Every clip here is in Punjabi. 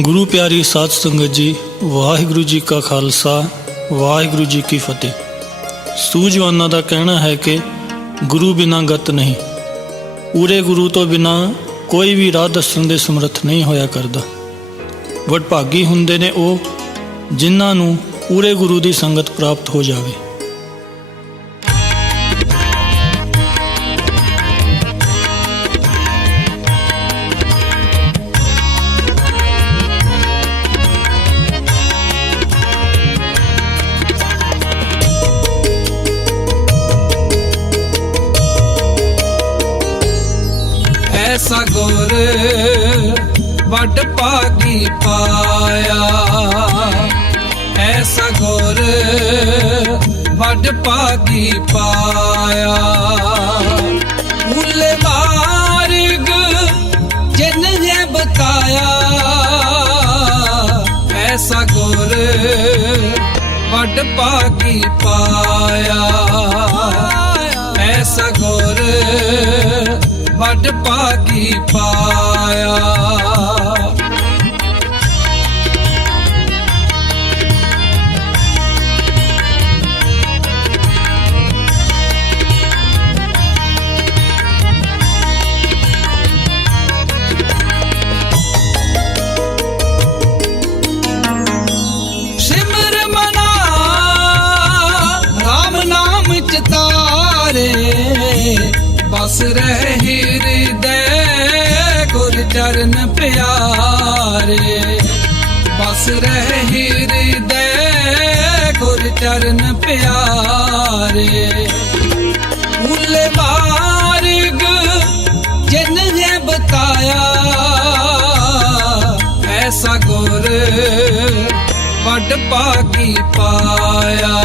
ਗੁਰੂ ਪਿਆਰੀ ਸਾਧ ਸੰਗਤ ਜੀ, ਵਾਹਿਗੁਰੂ ਜੀ ਕਾ ਖਾਲਸਾ, ਵਾਹਿਗੁਰੂ ਜੀ ਕੀ ਫਤਿਹ। ਸੂਝਵਾਨਾਂ ਦਾ ਕਹਿਣਾ ਹੈ ਕਿ ਗੁਰੂ ਬਿਨਾਂ ਗਤ ਨਹੀਂ। ਪੂਰੇ ਗੁਰੂ ਤੋਂ ਬਿਨਾਂ ਕੋਈ ਵੀ ਰਾਹ ਦੱਸਣ ਦੇ ਸਮਰੱਥ ਨਹੀਂ ਹੋਇਆ ਕਰਦਾ। ਵਡਭਾਗੀ ਹੁੰਦੇ ਨੇ ਉਹ, ਜਿਨ੍ਹਾਂ ਨੂੰ ਪੂਰੇ ਗੁਰੂ ਦੀ ਸੰਗਤ ਪ੍ਰਾਪਤ ਹੋ ਜਾਵੇ। ਗੁਰ ਵੱਡ ਭਾਗੀ ਪਾਇਆ। ਐਸਾ ਗੁਰ ਵੱਡ ਭਾਗੀ ਪਾਇਆ। ਭੁੱਲੇ ਮਾਰਗ ਜਿਨ ਹੈ ਬਤਾਇਆ। ਐਸਾ ਗੁਰ ਵੱਡ ਭਾਗੀ ਪਾਇਆ। ਐਸਾ ਗੁਰ ਵੱਡ ਭਾਗੀ ਪਾਇਆ। ਸਿਮਰ ਮਨਾ ਚਰਨ ਪਿਆਰੇ। ਬਸ ਰਹਿ ਹਿਰਦੈ ਗੁਰ ਚਰਨ ਪਿਆਰੇ। ਭੁੱਲੇ ਮਾਰਗ ਜਿਨ ਹੈ ਬਤਾਇਆ, ਐਸਾ ਗੁਰ ਵੱਡ ਭਾਗੀ ਪਾਇਆ।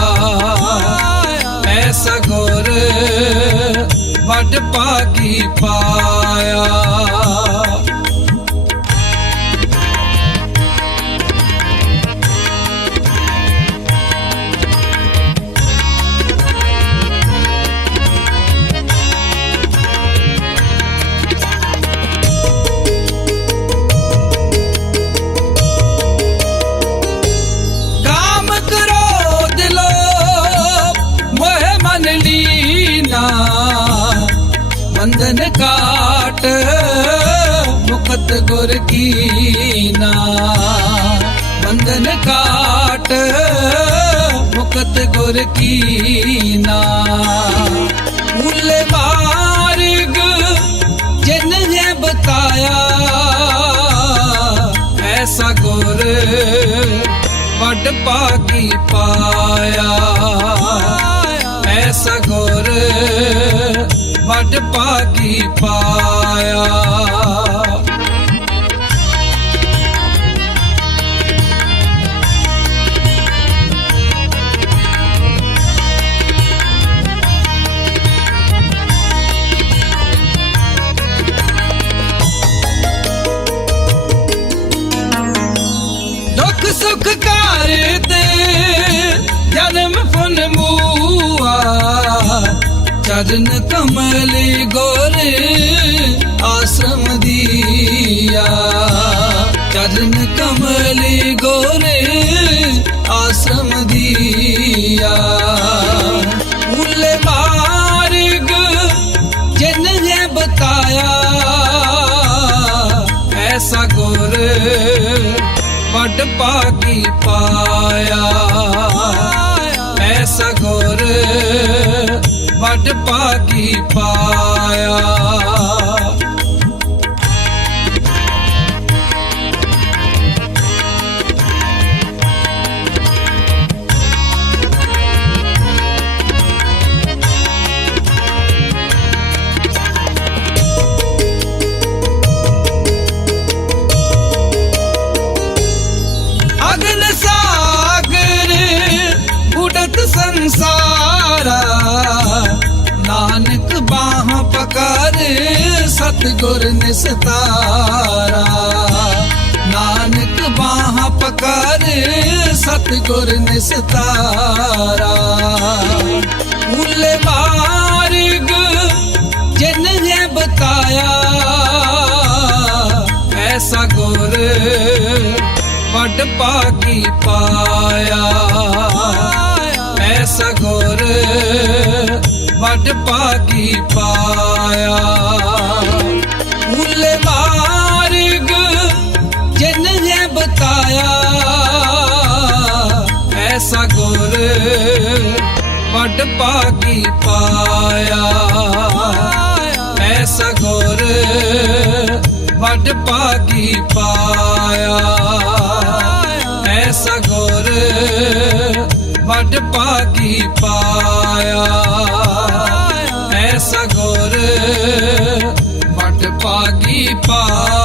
ਐਸਾ ਗੁਰ ਵੱਡ ਭਾਗੀ ਪਾਇਆ। ਬੰਧਨ ਮੁਕਤ ਗੁਰ ਕੀਨਾ ਬੰਧਨ ਘਾਟ ਮੁਕਤ ਗੁਰ ਕੀਨਾ ਭੁੱਲੇ ਮਾਰਗ ਜਿਨ ਹੈ ਬਤਾਇਆ ਐਸਾ ਗੁਰ ਵੱਡ ਭਾਗੀ ਪਾਇਆ ਵੱਡ ਭਾਗੀ ਪਾਇਆ। ਚਰਨ ਕਮਲ ਗੋਰ ਆਸਮ ਦੀਆ। ਚਰਨ ਕਮਲ ਗੋਰ ਆਸਮ ਦੀਆ। ਭੁੱਲੇ ਮਾਰਗ ਜਿਨ ਹੈ ਬਤਾਇਆ, ਐਸਾ ਗੋਰ ਵੱਡ ਭਾਗੀ ਪਾਇਆ। ਐਸਾ ਗੁਰ ਵੱਡ ਭਾਗੀ ਪਾਇਆ। ਅਗਨ ਸਤਗੁਰ ਨਿਸਤਾਰਾ ਨਾਨਕ ਬਾਹ ਪਕੜ ਸਤਗੁਰ ਨਿਸਤਾਰਾ ਭੁੱਲੇ ਮਾਰਗ ਜਿਨ ਹੈ ਬਤਾਇਆ, ਐਸਾ ਗੁਰ ਵੱਡ ਭਾਗੀ ਪਾਇਆ। ਐਸਾ ਗੁਰ ਵੱਡ ਐਸਾ ਗੁਰ ਵੱਡ ਭਾਗੀ ਪਾਇਆ। ਐਸਾ ਗੁਰ ਵੱਡ ਭਾਗੀ ਪਾਇਆ। ਐਸਾ ਗੁਰ ਵੱਡ ਭਾਗੀ ਪਾਇਆ। ਐਸਾ ਗੁਰ ਵੱਡ ਭਾਗੀ ਪਾਇਆ।